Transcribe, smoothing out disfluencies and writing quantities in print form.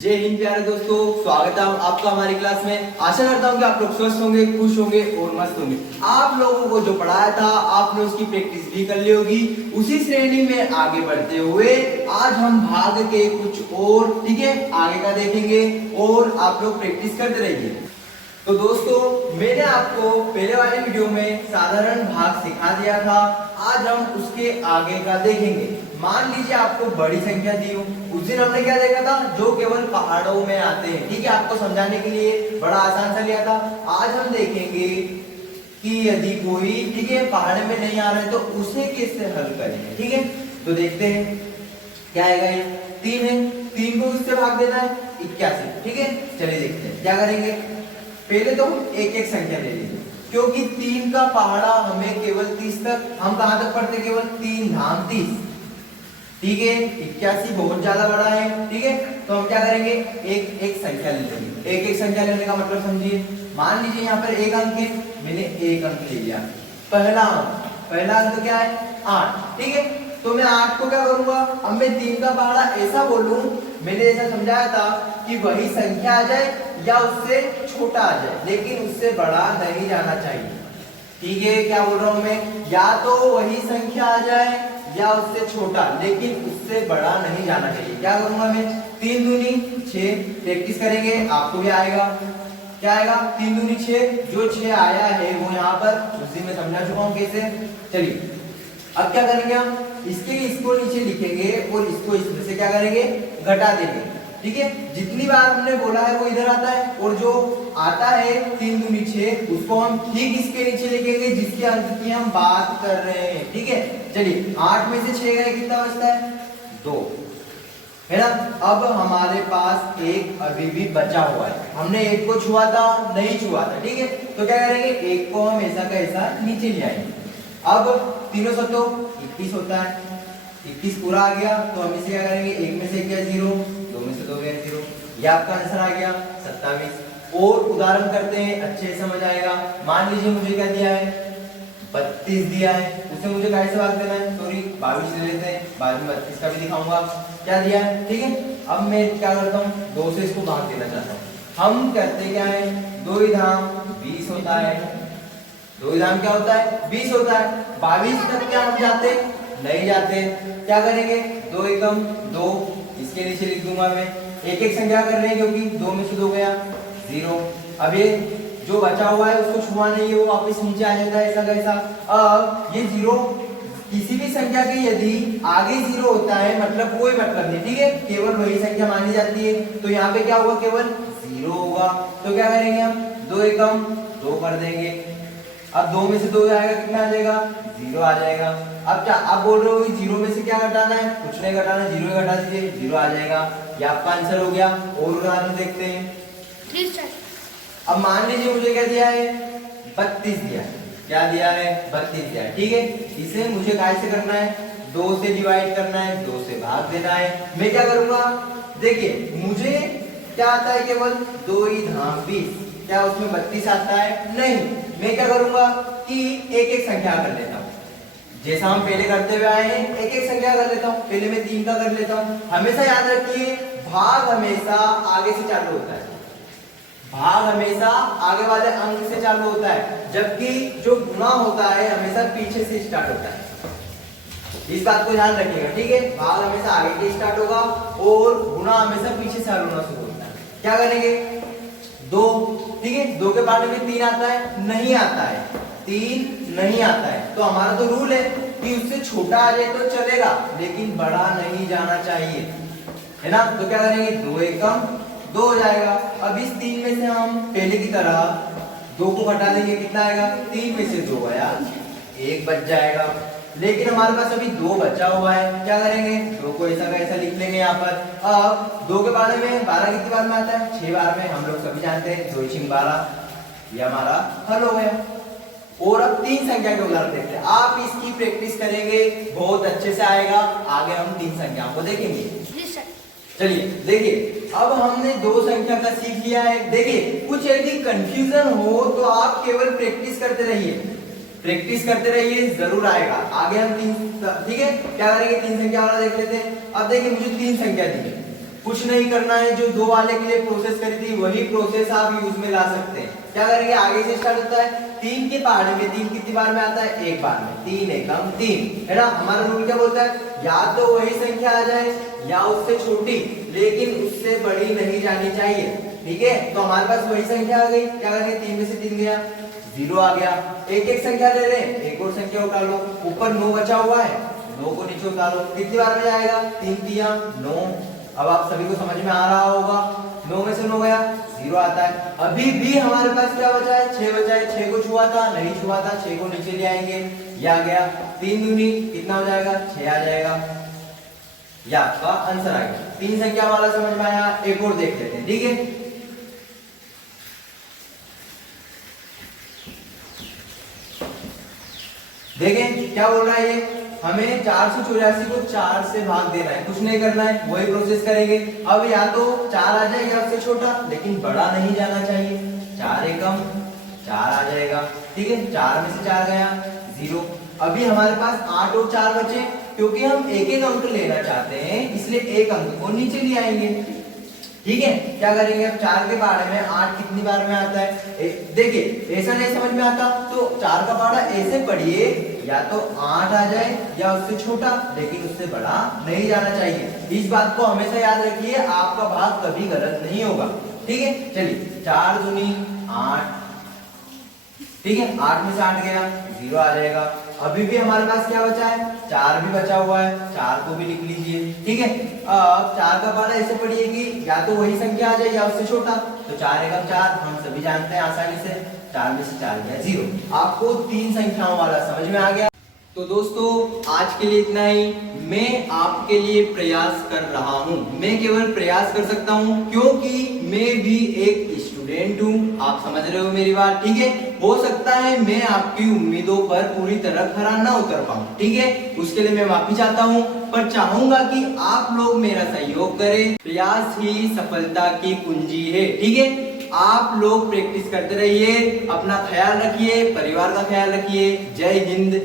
जय हिंद प्यारे दोस्तों, स्वागत है आपका हमारी क्लास में। आशा करता हूँ कि आप लोग स्वस्थ होंगे, खुश होंगे और मस्त होंगे। आप लोगों को जो पढ़ाया था आपने उसकी प्रैक्टिस भी कर ली होगी। उसी श्रेणी में आगे बढ़ते हुए आज हम भाग के कुछ और ठीक है आगे का देखेंगे और आप लोग प्रैक्टिस करते रहिए। तो दोस्तों मैंने आपको पहले वाले वीडियो में साधारण भाग सिखा दिया था, आज हम उसके आगे का देखेंगे। मान लीजिए आपको बड़ी संख्या दी हो, उस दिन हमने क्या देखा था जो केवल पहाड़ों में आते हैं, ठीक है। आपको समझाने के लिए बड़ा आसान सा लिया था। आज हम देखेंगे कि यदि कोई ठीक है पहाड़ में नहीं आ रहा है तो उसे कैसे हल करेंगे, ठीक है। तो देखते हैं क्या आएगा। ये 3 है, 3 को किससे भाग देना है 81, ठीक है। चलिए देखते हैं क्या करेंगे। पहले तो हम एक एक संख्या ले लेंगे क्योंकि 3 का पहाड़ा हमें केवल 30 तक, हम कहां तक पढ़ते केवल 3 धाम 30, ठीक है। 81 बहुत ज्यादा बड़ा है, ठीक है। तो हम क्या करेंगे एक एक संख्या ले लेंगे। एक एक संख्या लेने का मतलब समझिए, मान लीजिए यहाँ पर एक अंक है, मैंने एक अंक ले लिया। पहला अंक क्या है 8, ठीक है। तो मैं 8 को क्या करूंगा, अब मैं 3 का पहाड़ा ऐसा बोलूं, मैंने ऐसा समझाया था कि वही संख्या आ जाए या उससे छोटा आ जाए, लेकिन उससे बड़ा नहीं जाना चाहिए, ठीक है। क्या बोल रहा हूं मैं, या तो वही संख्या आ जाए या उससे छोटा, लेकिन उससे बड़ा नहीं जाना चाहिए। क्या करूंगा मैं 3 दूनी 6, प्रैक्टिस करेंगे आपको भी आएगा। क्या आएगा 3 दूनी 6, जो 6 आया है वो यहाँ पर उसी में समझा चुका हूं कैसे। चलिए अब क्या करेंगे हम, इसको नीचे लिखेंगे और इसको इसमें से क्या करेंगे घटा देंगे, ठीक है। जितनी बार हमने बोला है वो इधर आता है और जो आता है 3 दूनी 6 उसको हम ठीक इसके नीचे लिखेंगे जिसके अंक की हम बात कर रहे हैं, ठीक है। चलिए 8 में से 6 गए, कितना बचता है 2, है ना। अब हमारे पास एक अभी भी बचा हुआ है, हमने एक को छुआ था नहीं छुआ था, ठीक है। तो क्या करेंगे एक को हम ऐसा का ऐसा नीचे ले आएंगे। अब 3 सत्तो 21 होता है, 21 पूरा आ गया तो हम इसे क्या करेंगे, एक में से गया 0, 2 में से 2 गया 0, ये आपका आंसर आ गया 27। और उदाहरण करते हैं, अच्छे समझ आएगा। मान लीजिए मुझे क्या दिया है 32 दिया है, उसे मुझे कैसे भाग देना है, सॉरी 22 ले लेते हैं, बाद में 32 का भी दिखाऊंगा क्या दिया है, ठीक है। अब मैं क्या करता हूँ 2 से इसको भाग देना चाहता हूँ। हम करते क्या है 2 धाम 20 होता है, 2 धाम क्या होता है 20 होता है। 22 तक क्या हम जाते नहीं जाते, क्या करेंगे 2 एकम 2, इसके नीचे लिख दूंगा मैं। एक एक संख्या कर रहे हैं क्योंकि 2 में से 2 गया 0। अब ये जो बचा हुआ है उसको छुआ नहीं है, वो वापस नीचे आ जाता है ऐसा कैसा। अब ये 0 किसी भी संख्या के यदि आगे 0 होता है मतलब कोई मतलब नहीं, ठीक है, केवल वही संख्या मानी जाती है। तो यहाँ पे क्या होगा केवल 0 होगा। तो क्या करेंगे हम 2 एकम 2 कर देंगे। अब 2 में से 2 जाएगा, कितना आ जाएगा 0 आ जाएगा। अब क्या आप बोल रहे हो कि 0 में से क्या घटाना है, कुछ नहीं घटाना, 0 घटा दीजिए 0 आ जाएगा। ये आपका आंसर हो गया। और उदाहरण देखते हैं। अब मान लीजिए मुझे क्या दिया है 32 दिया है, क्या दिया है 32 दिया है, ठीक है। इसे मुझे कैसे करना है 2 से डिवाइड करना है, 2 से भाग देना है। मैं क्या करूंगा, देखिए मुझे क्या आता है केवल 2 धाम 20, क्या उसमें 32 आता है नहीं। मैं क्या करूंगा कि एक एक संख्या कर लेता हूँ, जैसा हम पहले करते हुए आए हैं एक एक संख्या कर लेता हूँ। पहले मैं 3 का कर लेता हूँ। हमेशा याद रखिए भाग हमेशा आगे से चालू होता है, भाग हमेशा आगे वाले अंक से चालू होता है, जबकि जो गुणा होता है हमेशा पीछे से स्टार्ट होता है। इस बात को ध्यान रखिएगा, ठीक है। भाग हमेशा आगे से स्टार्ट होगा और गुणा हमेशा पीछे से होना शुरू होता है। क्या करेंगे 2, ठीक है। 2 के बाद में 3 आता है नहीं आता है, 3 नहीं आता है। तो हमारा तो रूल है कि उससे छोटा आ जाए तो चलेगा लेकिन बड़ा नहीं जाना चाहिए, है ना। तो क्या करेंगे 2 एकम 2 हो जाएगा। अब इस 3 में से हम पहले की तरह 2 को घटा देंगे, कितना आएगा 3 में से 2 गया 1 बच जाएगा। लेकिन हमारे पास अभी 2 बचा हुआ है, क्या करेंगे 2 को ऐसा का ऐसा लिख लेंगे यहाँ पर। अब 2 के बारे में 12 कितनी बार में आता है 6 बार में, हम लोग सभी जानते हैं 2 6 12, ये हमारा हल हो गया। और अब 3 संख्या के उदाहरण देखते हैं। आप इसकी प्रैक्टिस करेंगे बहुत अच्छे से आएगा, आगे हम 3 संख्याओं को देखेंगे। चलिए देखिए अब हमने 2 संख्या का सीख लिया है। देखिए कुछ यदि कंफ्यूजन हो तो आप केवल प्रैक्टिस करते रहिए, प्रैक्टिस करते रहिए, जरूर आएगा। आगे हम 3, ठीक है, क्या करेंगे 3 संख्या वाला देख लेते हैं। अब देखिए मुझे 3 संख्या दी है, कुछ नहीं करना है, जो 2 वाले के लिए प्रोसेस करी थी वही प्रोसेस आप यूज में ला सकते हैं। क्या करेंगे, आगे से स्टार्ट होता है 3 के पहाड़े में 3 कितनी बार में आता है, एक बार में, 3 एकम 3, है ना। हमारा रूल क्या बोलता है, या तो वही संख्या आ जाए या उससे छोटी, लेकिन उससे बड़ी नहीं जानी चाहिए, ठीक है। तो हमारे पास वही संख्या आ गई, क्या करेंगे 3 में से 3 गया, 0 आ गया। एक एक संख्या ले रहे हैं, एक और संख्या उठा लो, ऊपर 9 बचा हुआ है, 9 को नीचे उतारो, कितनी बार में जाएगा, 3 तिया 9। अब आप सभी को समझ में आ रहा होगा, 9 में से 9 गया, 0 आता है। अभी भी हमारे पास क्या बचा है, 6 बचा है, 6 को छुआ था, नहीं छुआ था, 6 को नीचे ले आएंगे, ये आ गया, 3 दूनी कितना हो जाएगा, 6 आ जाएगा, ये आपका आंसर आ गया। 3 संख्या वाला समझ में आया, एक और देख लेते हैं, ठीक है। देखें क्या बोल रहा है ये, हमें 484 को 4 से भाग देना है, कुछ नहीं करना है, वही प्रोसेस करेंगे। अब या तो 4 आ जाए या उससे छोटा, लेकिन बड़ा नहीं जाना चाहिए, 4 एकम 4 आ जाएगा, ठीक है। 4 में से 4 गया, 0। अभी हमारे पास 8 और 4 बचे, क्योंकि हम एक एक अंक लेना चाहते हैं, इसलिए एक अंक को नीचे ले आएंगे, ठीक है। क्या करेंगे, अब 4 के पहाड़े में 8 कितनी बार में आता है, देखिए ऐसा नहीं समझ में आता तो 4 का पहाड़ा ऐसे पढ़िए, या तो 8 आ जाए या उससे छोटा, लेकिन उससे बड़ा नहीं जाना चाहिए। इस बात को हमेशा याद रखिए, आपका भाग कभी गलत नहीं होगा, ठीक है। चलिए 4 दूनी 8, ठीक है, 8 में से 8 गया, 0 आ जाएगा। अभी भी हमारे पास क्या बचा है, 4 भी बचा हुआ है, 4 को भी लिख लीजिए, ठीक है। अब 4 का पहाड़ा ऐसे पढ़िए कि या तो वही संख्या आ जाए या उससे छोटा, तो 4 एकम 4 हम सभी जानते हैं आसानी से, 4 में से 4 गया, 0। आपको 3 संख्याओं वाला समझ में आ गया। तो दोस्तों आज के लिए इतना ही। मैं आपके लिए प्रयास कर रहा हूं, मैं केवल प्रयास कर सकता हूं, क्योंकि मैं भी एक स्टूडेंट हूं, आप समझ रहे हो मेरी बात, ठीक है। हो सकता है मैं आपकी उम्मीदों पर पूरी तरह खरा ना उतर पाऊं, ठीक है, उसके लिए मैं माफी चाहता हूं, पर चाहूंगा कि आप लोग मेरा सहयोग करें। प्रयास ही सफलता की कुंजी है, ठीक है। आप लोग प्रैक्टिस करते रहिए, अपना ख्याल रखिए, परिवार का ख्याल रखिए। जय हिंद।